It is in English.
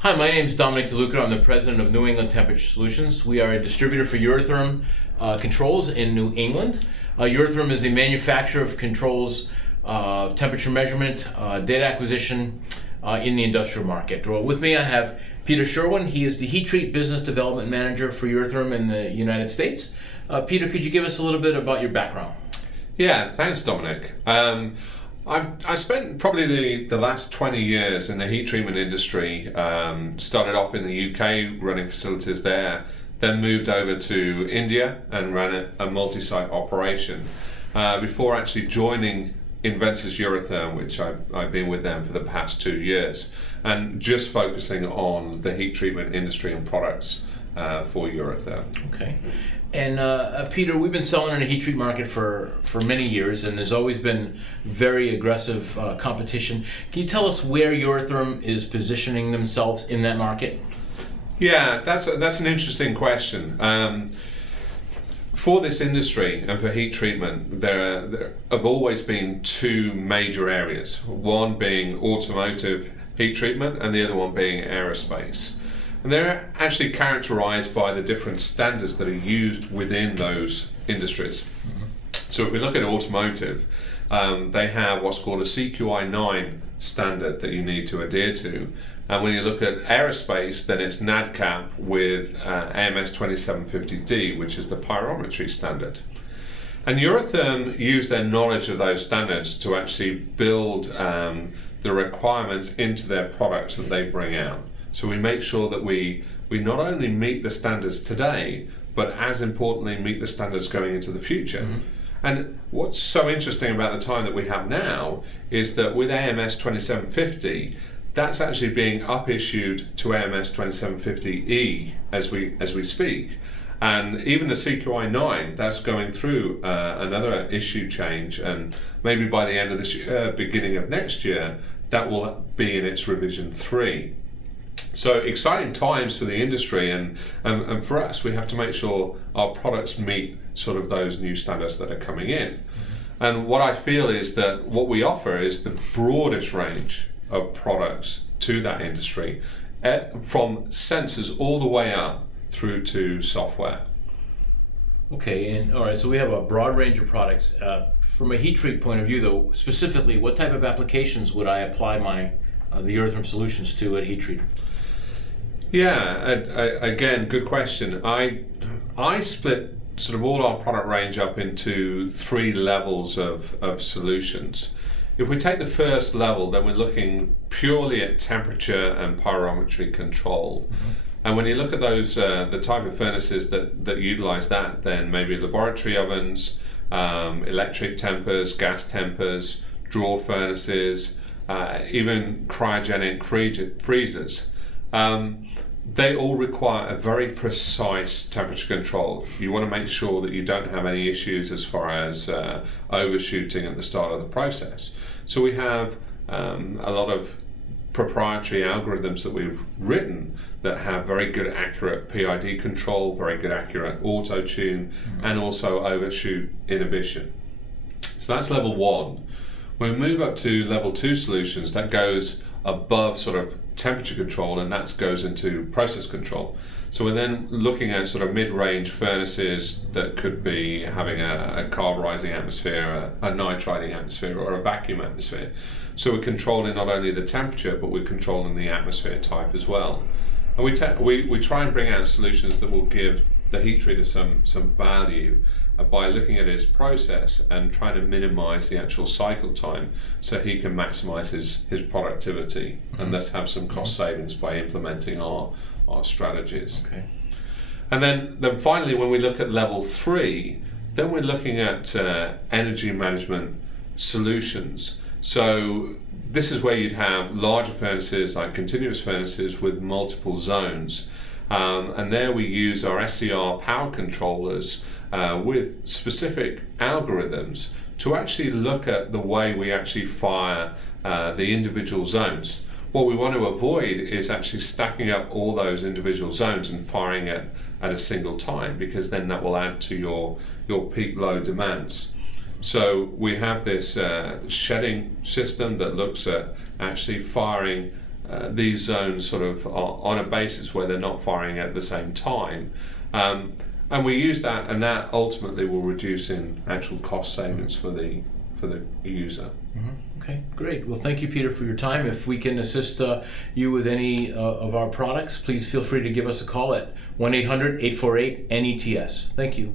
Hi, my name is Dominick DeLuca. I'm the president of New England Temperature Solutions. We are a distributor for Eurotherm controls in New England. Eurotherm is a manufacturer of controls, temperature measurement, data acquisition in the industrial market. Well, with me I have Peter Sherwin. He is the Heat Treat Business Development Manager for Eurotherm in the United States. Peter, could you give us a little bit about your background? Yeah, thanks, Dominic. I spent probably the last 20 years in the heat treatment industry. Started off in the UK running facilities there, then moved over to India and ran a multi-site operation before actually joining N.E.T.S Eurotherm, which I've been with them for the past 2 years, and just focusing on the heat treatment industry and products for Eurotherm. Okay. And Peter, we've been selling in the heat treat market for many years, and there's always been very aggressive competition. Can you tell us where Eurotherm is positioning themselves in that market? Yeah, that's an interesting question. For this industry and for heat treatment, there have always been two major areas. One being automotive heat treatment, and the other one being aerospace. And they're actually characterized by the different standards that are used within those industries. Mm-hmm. So if we look at automotive, they have what's called a CQI-9 standard that you need to adhere to. And when you look at aerospace, then it's NADCAP with AMS 2750D, which is the pyrometry standard. And Eurotherm use their knowledge of those standards to actually build the requirements into their products that they bring out. So we make sure that we not only meet the standards today, but as importantly, meet the standards going into the future. Mm-hmm. And what's so interesting about the time that we have now is that with AMS 2750, that's actually being up-issued to AMS 2750E as we speak. And even the CQI-9, that's going through another issue change, and maybe by the end of this year, beginning of next year, that will be in its revision 3. So exciting times for the industry, and for us, we have to make sure our products meet sort of those new standards that are coming in. Mm-hmm. And what I feel is that what we offer is the broadest range of products to that industry, from sensors all the way up through to software. Okay, and all right, so we have a broad range of products. From a heat treat point of view, though, specifically, what type of applications would I apply the Eurotherm solutions to at heat treat? Yeah, again, good question. I split sort of all our product range up into 3 levels of solutions. If we take the first level, then we're looking purely at temperature and pyrometry control. Mm-hmm. And when you look at those, the type of furnaces that utilize that, then maybe laboratory ovens, electric tempers, gas tempers, drawer furnaces, even cryogenic freezers. They all require a very precise temperature control. You want to make sure that you don't have any issues as far as overshooting at the start of the process. So we have a lot of proprietary algorithms that we've written that have very good accurate PID control, very good accurate auto tune, mm-hmm. and also overshoot inhibition. So that's level 1. When we move up to level 2 solutions, that goes above sort of temperature control, and that goes into process control. So we're then looking at sort of mid-range furnaces that could be having a carburizing atmosphere, a nitriding atmosphere, or a vacuum atmosphere. So we're controlling not only the temperature, but we're controlling the atmosphere type as well. And we try and bring out solutions that will give the heat treater some value by looking at his process and trying to minimize the actual cycle time so he can maximize his productivity, mm-hmm. and thus have some cost savings by implementing our strategies. Okay. And then finally, when we look at level 3, then we're looking at energy management solutions. So this is where you'd have larger furnaces, like continuous furnaces with multiple zones. And there we use our SCR power controllers with specific algorithms to actually look at the way we actually fire the individual zones. What we want to avoid is actually stacking up all those individual zones and firing it at a single time, because then that will add to your peak load demands. So we have this shedding system that looks at actually firing these zones sort of on a basis where they're not firing at the same time. And we use that, and that ultimately will reduce in actual cost savings for the user. Okay, great. Well, thank you, Peter, for your time. If we can assist you with any of our products, please feel free to give us a call at 1-800-848-NETS. Thank you.